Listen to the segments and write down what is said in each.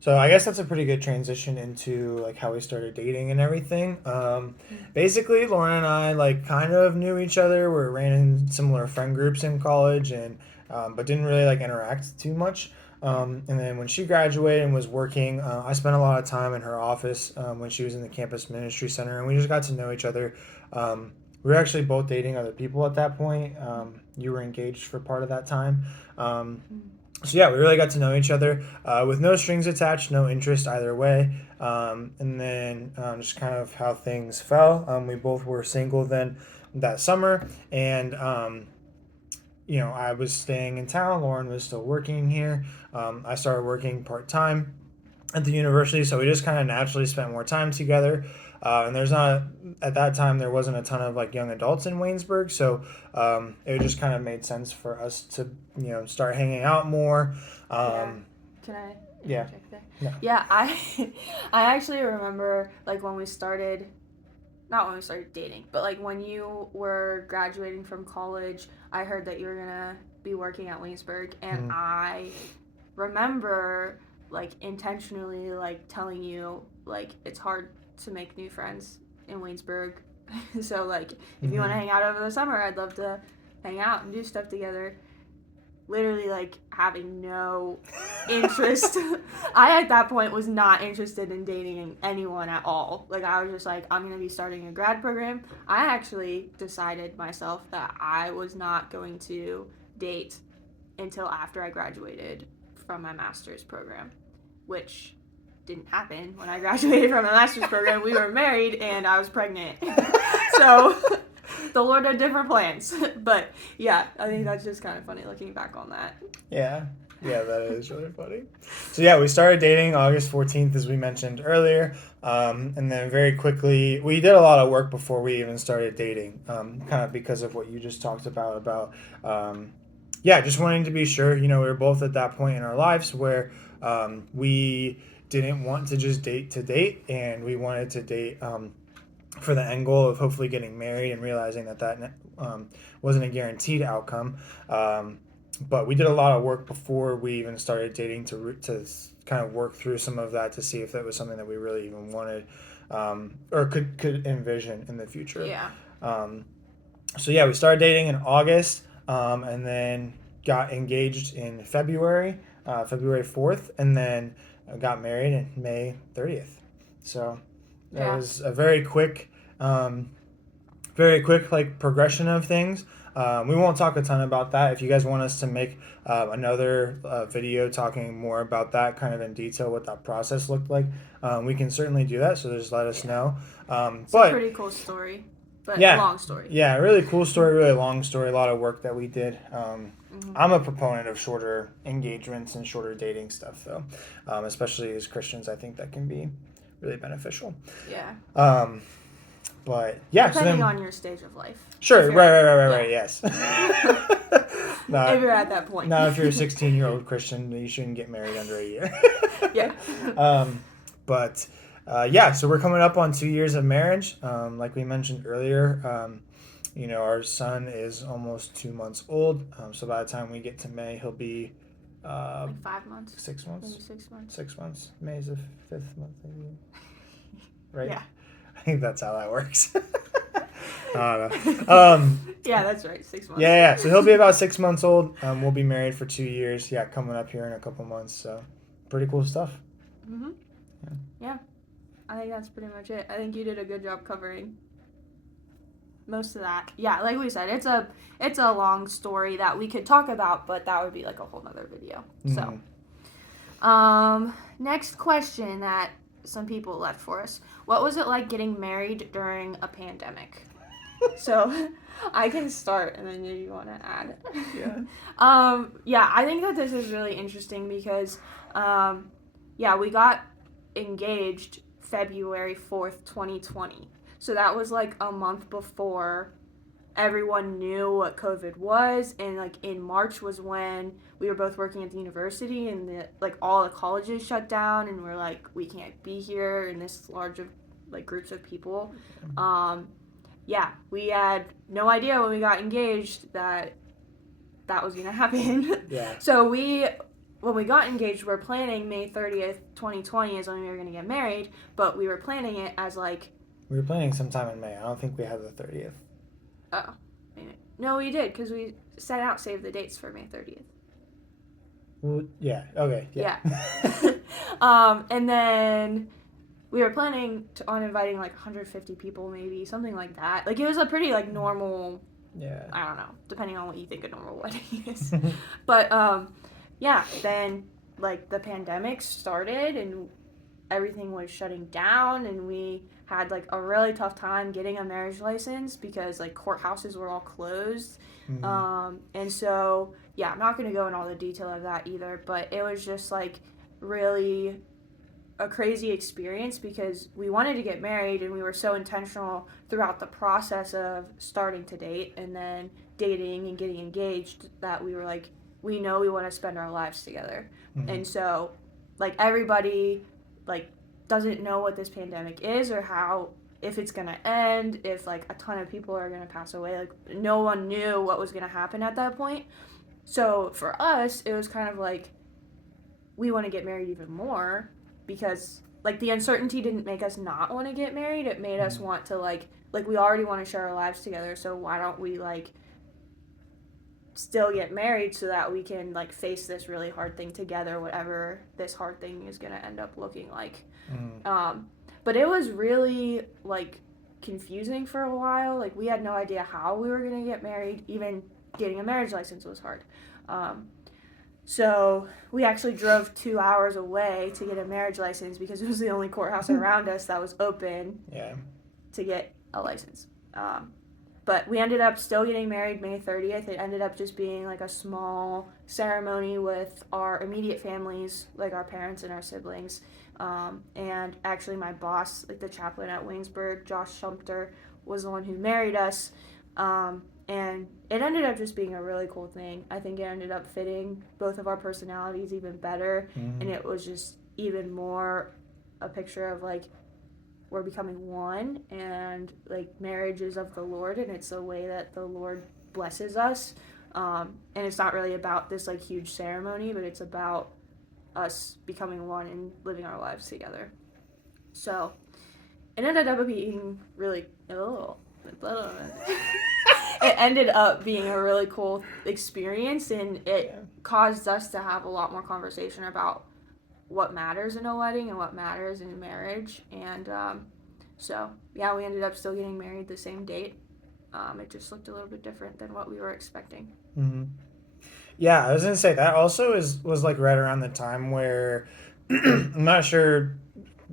So I guess that's a pretty good transition into like how we started dating and everything. Basically, Lauren and I like kind of knew each other. We ran in similar friend groups in college, and but didn't really like interact too much. And then when she graduated and was working, I spent a lot of time in her office when she was in the campus ministry center, and we just got to know each other. We were actually both dating other people at that point. You were engaged for part of that time. Um, so yeah, we really got to know each other with no strings attached, no interest either way. And then just kind of how things fell. We both were single then that summer, and I was staying in town. Lauren was still working here. I started working part time at the university, so we just kind of naturally spent more time together. And there's not at that time there wasn't a ton of like young adults in Waynesburg, so it just kind of made sense for us to start hanging out more. Yeah. Can I Yeah. interject there? No. Yeah, I actually remember like when we started, not when we started dating, but like when you were graduating from college, I heard that you were gonna be working at Waynesburg, and I remember like intentionally like telling you like it's hard to make new friends in Waynesburg. So like if you want to hang out over the summer, I'd love to hang out and do stuff together. Literally like having no interest. I at that point was not interested in dating anyone at all. Like I was just like, I'm gonna be starting a grad program. I actually decided myself that I was not going to date until after I graduated from my master's program, which didn't happen. When I graduated from my master's program, we were married and I was pregnant. So the Lord had different plans. But yeah, I think that's just kind of funny looking back on that. Yeah. Yeah, that is really funny. So yeah, we started dating August 14th, as we mentioned earlier, and then very quickly we did a lot of work before we even started dating, kind of because of what you just talked about just wanting to be sure. We were both at that point in our lives where we didn't want to just date to date, and we wanted to date for the end goal of hopefully getting married and realizing that wasn't a guaranteed outcome. But we did a lot of work before we even started dating to kind of work through some of that to see if that was something that we really even wanted or could envision in the future. Yeah. So yeah, we started dating in August and then got engaged in February 4th, and then got married in May 30th. So that was a very quick like progression of things. We won't talk a ton about that. If you guys want us to make another video talking more about that kind of in detail, what that process looked like, we can certainly do that. So just let us know. It's a pretty cool story, but long story. Yeah, really cool story, really long story. A lot of work that we did. I'm a proponent of shorter engagements and shorter dating stuff, though, especially as Christians. I think that can be really beneficial. Yeah. But yeah, depending on your stage of life. Sure, right. Yes. If you're at that point. Now, if you're a 16-year-old Christian, you shouldn't get married under a year. Yeah. So we're coming up on 2 years of marriage. Like we mentioned earlier, our son is almost 2 months old. So by the time we get to May, he'll be like 5 months. 6 months. Maybe 6 months. 6 months. May is the 5th month, maybe. Right? Yeah. I think that's how that works. I don't know. Yeah, that's right. 6 months. Yeah. So he'll be about 6 months old. We'll be married for 2 years. Yeah, coming up here in a couple months. So pretty cool stuff. Mhm. Yeah. I think that's pretty much it. I think you did a good job covering most of that. Yeah, like we said, it's a long story that we could talk about, but that would be like a whole nother video. So, next question that some people left for us: what was it like getting married during a pandemic? So, I can start, and then you want to add. Yeah. I think that this is really interesting because, we got engaged February 4th, 2020. So that was like a month before everyone knew what COVID was, and like in March was when we were both working at the university, and all the colleges shut down, and we're like, we can't be here in this large of like groups of people. We had no idea when we got engaged that was gonna happen. Yeah. So we when we got engaged, we're planning May 30th, 2020 is when we were going to get married, but we were planning it as like. We were planning sometime in May. I don't think we had the 30th. Oh. No, we did, because we set out save the dates for May 30th. Well, yeah. Okay. Yeah. And then we were planning on inviting like 150 people, maybe something like that. Like it was a pretty like normal. Yeah. I don't know, depending on what you think a normal wedding is. But yeah. Then like the pandemic started and everything was shutting down, and we had like a really tough time getting a marriage license because like courthouses were all closed. And so yeah, I'm not going to go in all the detail of that either, but it was just like really a crazy experience because we wanted to get married and we were so intentional throughout the process of starting to date and then dating and getting engaged that we were like, we know we want to spend our lives together. And so like everybody like doesn't know what this pandemic is or how, if it's going to end, if like a ton of people are going to pass away. Like no one knew what was going to happen at that point. So for us, it was kind of like we want to get married even more because like the uncertainty didn't make us not want to get married. It made us want to like we already want to share our lives together. So why don't we like still get married so that we can like face this really hard thing together, whatever this hard thing is going to end up looking like. But it was really like confusing for a while. Like we had no idea how we were going to get married. Even getting a marriage license was hard. So we actually drove 2 hours away to get a marriage license because it was the only courthouse around us that was open to get a license. But we ended up still getting married May 30th. It ended up just being like a small ceremony with our immediate families, like our parents and our siblings. And actually my boss, like the chaplain at Waynesburg, Josh Shumpter, was the one who married us. And it ended up just being a really cool thing. I think it ended up fitting both of our personalities even better. And it was just even more a picture of like, we're becoming one, and like marriage is of the Lord, and it's the way that the Lord blesses us. And it's not really about this like huge ceremony, but it's about us becoming one and living our lives together. So it ended up being really it ended up being a really cool experience, and it caused us to have a lot more conversation about what matters in a wedding and what matters in marriage. And so yeah, we ended up still getting married the same date. It just looked a little bit different than what we were expecting. Yeah, I was gonna say that also was like right around the time where I'm not sure,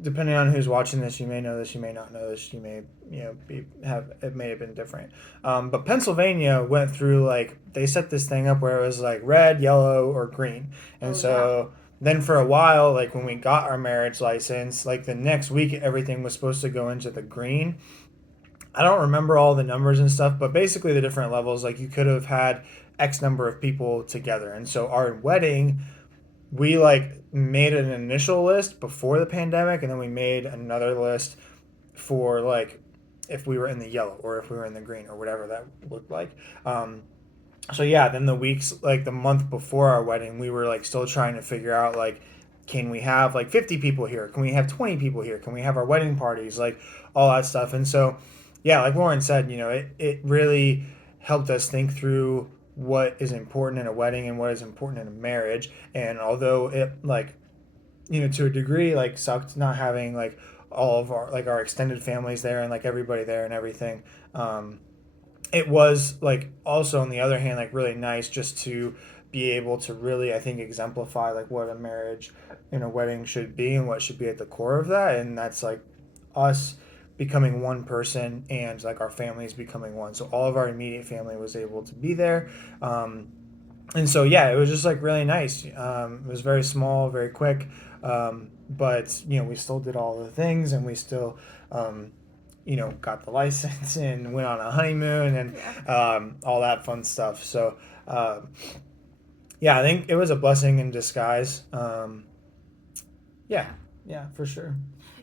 depending on who's watching this, you may know this, you may not know this, you may it may have been different. But Pennsylvania went through like they set this thing up where it was like red, yellow, or green, and then for a while, like when we got our marriage license, like the next week everything was supposed to go into the green. I don't remember all the numbers and stuff, but basically the different levels, like you could have had X number of people together. And so our wedding, we like made an initial list before the pandemic, and then we made another list for like if we were in the yellow or if we were in the green or whatever that looked like. So yeah, then the weeks, like the month before our wedding, we were like still trying to figure out like, can we have like 50 people here? Can we have 20 people here? Can we have our wedding parties? Like all that stuff. And so, yeah, like Lauren said, it really helped us think through what is important in a wedding and what is important in a marriage. And although it like, to a degree, like sucked not having like all of our extended families there and like everybody there and everything. It was like also on the other hand like really nice just to be able to really I think exemplify like what a marriage and a wedding should be and what should be at the core of that, and that's like us becoming one person and like our families becoming one. So all of our immediate family was able to be there, and so yeah, it was just like really nice. It was very small, very quick, but we still did all the things, and we still got the license and went on a honeymoon and all that fun stuff. So, yeah, I think it was a blessing in disguise. Yeah, for sure.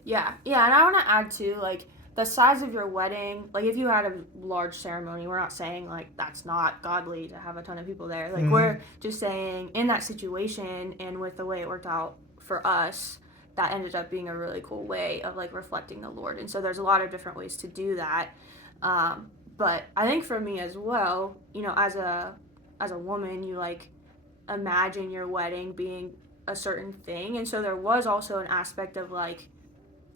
Yeah, and I want to add too, like, the size of your wedding, like if you had a large ceremony, we're not saying like that's not godly to have a ton of people there. Like we're just saying in that situation and with the way it worked out for us, that ended up being a really cool way of like reflecting the Lord. And so there's a lot of different ways to do that. But I think for me as well, as a woman, you like imagine your wedding being a certain thing, and so there was also an aspect of like,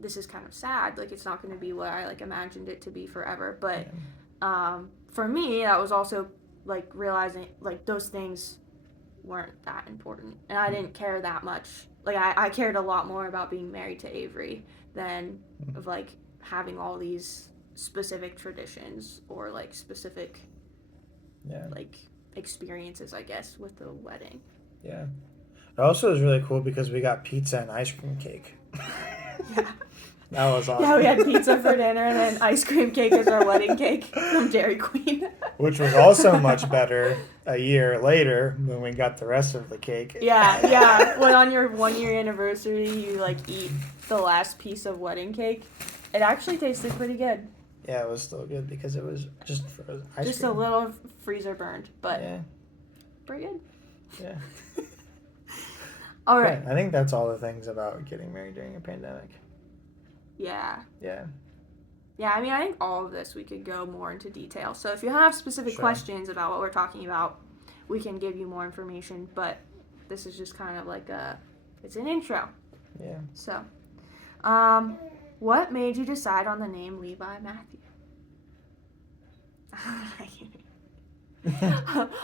this is kind of sad, like it's not going to be what I like imagined it to be forever. But for me, that was also like realizing like those things weren't that important, and I didn't care that much. Like I cared a lot more about being married to Avery than of like having all these specific traditions or like specific like experiences, I guess, with the wedding. Yeah. It also was really cool because we got pizza and ice cream cake. Yeah. That was awesome. Yeah, we had pizza for dinner and then ice cream cake as our wedding cake from Dairy Queen. Which was also much better a year later when we got the rest of the cake. Yeah. When on your 1-year anniversary you like eat the last piece of wedding cake, it actually tasted pretty good. Yeah, it was still good because it was just frozen ice just cream. A little freezer burned, but pretty good. Yeah. All right. I think that's all the things about getting married during a pandemic. Yeah. Yeah. Yeah, I mean, I think all of this we could go more into detail. So if you have specific questions about what we're talking about, we can give you more information. But this is just kind of like it's an intro. Yeah. So, what made you decide on the name Levi Matthew?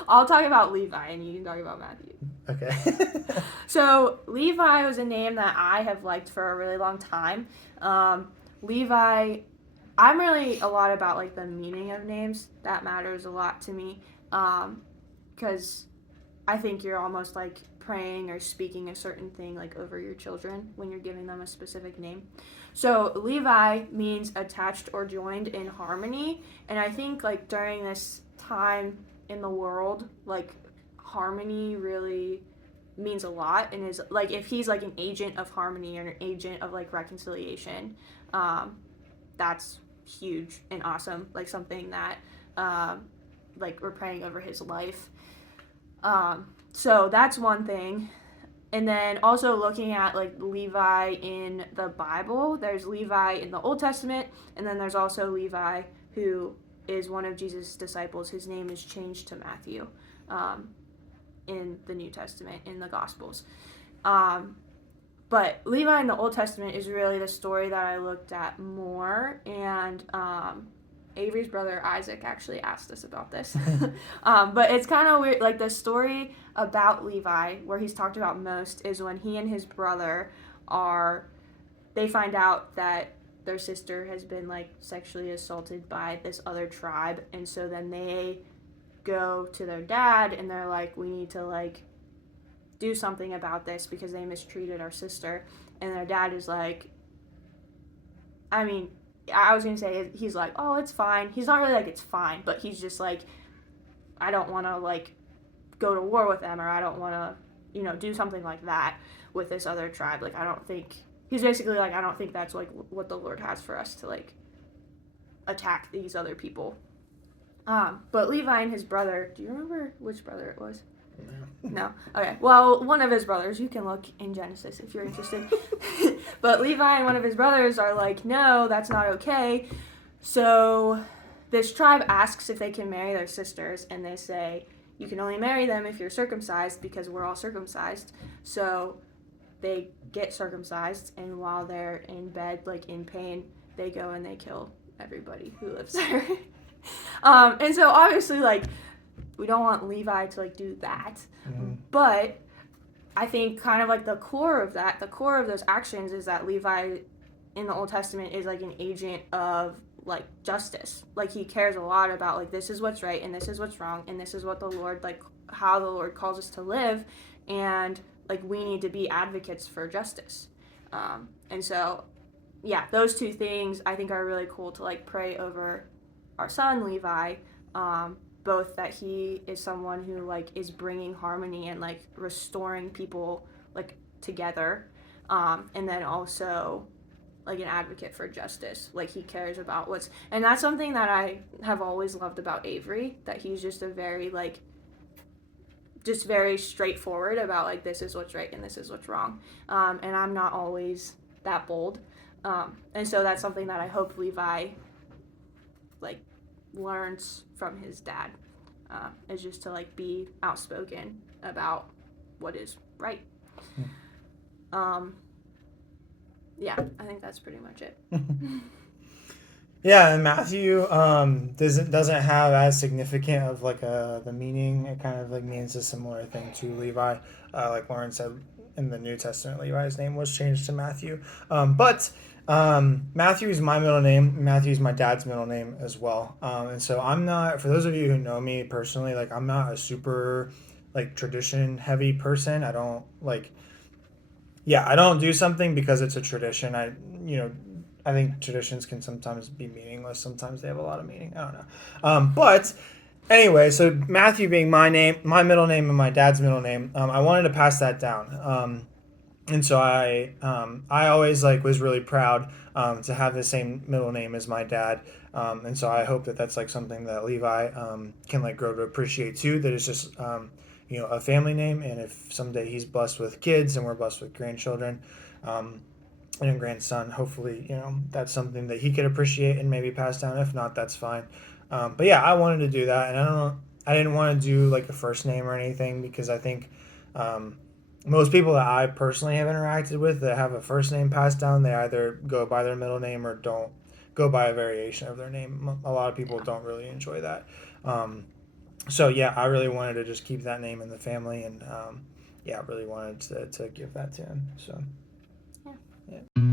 I'll talk about Levi and you can talk about Matthew. Okay. So Levi was a name that I have liked for a really long time. Levi, I'm really a lot about like the meaning of names. That matters a lot to me, because I think you're almost like praying or speaking a certain thing like over your children when you're giving them a specific name. So Levi means attached or joined in harmony, and I think like during this time in the world, like harmony really means a lot, and is like if he's like an agent of harmony or an agent of like reconciliation, that's huge and awesome, like something that like we're praying over his life. So that's one thing. And then also looking at like Levi in the Bible, there's Levi in the Old Testament, and then there's also Levi who is one of Jesus' disciples. His name is changed to Matthew in the New Testament, in the Gospels. But Levi in the Old Testament is really the story that I looked at more, and Avery's brother Isaac actually asked us about this. But it's kind of weird, like the story about Levi, where he's talked about most, is when he and his brother they find out that their sister has been like sexually assaulted by this other tribe, and so then they go to their dad and they're like, we need to like do something about this because they mistreated our sister. And their dad is like, I mean, I was gonna say he's like, oh, it's fine. He's not really like it's fine, but he's just like, I don't want to like go to war with them, or I don't want to do something like that with this other tribe. Like I don't think he's basically like, I don't think that's like what the Lord has for us to like attack these other people. But Levi and his brother, do you remember which brother it was? No. Okay. Well, one of his brothers, you can look in Genesis if you're interested. But Levi and one of his brothers are like, no, that's not okay. So this tribe asks if they can marry their sisters, and they say, you can only marry them if you're circumcised because we're all circumcised. So they get circumcised, and while they're in bed, like in pain, they go and they kill everybody who lives there. And so obviously, like, we don't want Levi to like do that, but I think kind of like the core of those actions is that Levi in the Old Testament is like an agent of like justice. Like he cares a lot about like, this is what's right and this is what's wrong and this is what the Lord, like how the Lord calls us to live, and like we need to be advocates for justice. And so yeah, those two things I think are really cool to like pray over our son Levi, both that he is someone who like is bringing harmony and like restoring people like together, and then also like an advocate for justice. Like he cares about and that's something that I have always loved about Avery, that he's just a very like just very straightforward about like this is what's right and this is what's wrong. And I'm not always that bold. And so that's something that I hope Levi like learns from his dad, is just to like be outspoken about what is right. Yeah, I think that's pretty much it. Yeah, and Matthew doesn't have as significant of like the meaning. It kind of like means a similar thing to Levi. Like Lauren said, in the New Testament, Levi's name was changed to Matthew. But Matthew is my middle name. Matthew is my dad's middle name as well. And so I'm not. For those of you who know me personally, like I'm not a super like tradition heavy person. I don't like. Yeah, I don't do something because it's a tradition. I think traditions can sometimes be meaningless. Sometimes they have a lot of meaning. I don't know. But anyway, so Matthew being my name, my middle name, and my dad's middle name, I wanted to pass that down. And so I always like was really proud to have the same middle name as my dad. And so I hope that that's like something that Levi can like grow to appreciate too. That it's just a family name, and if someday he's blessed with kids and we're blessed with grandchildren. And a grandson, hopefully, that's something that he could appreciate and maybe pass down. If not, that's fine. But yeah, I wanted to do that, and I didn't want to do like a first name or anything, because I think most people that I personally have interacted with that have a first name passed down, they either go by their middle name or don't go by a variation of their name. A lot of people don't really enjoy that. So yeah, I really wanted to just keep that name in the family, and yeah, I really wanted to give that to him. So. Yeah.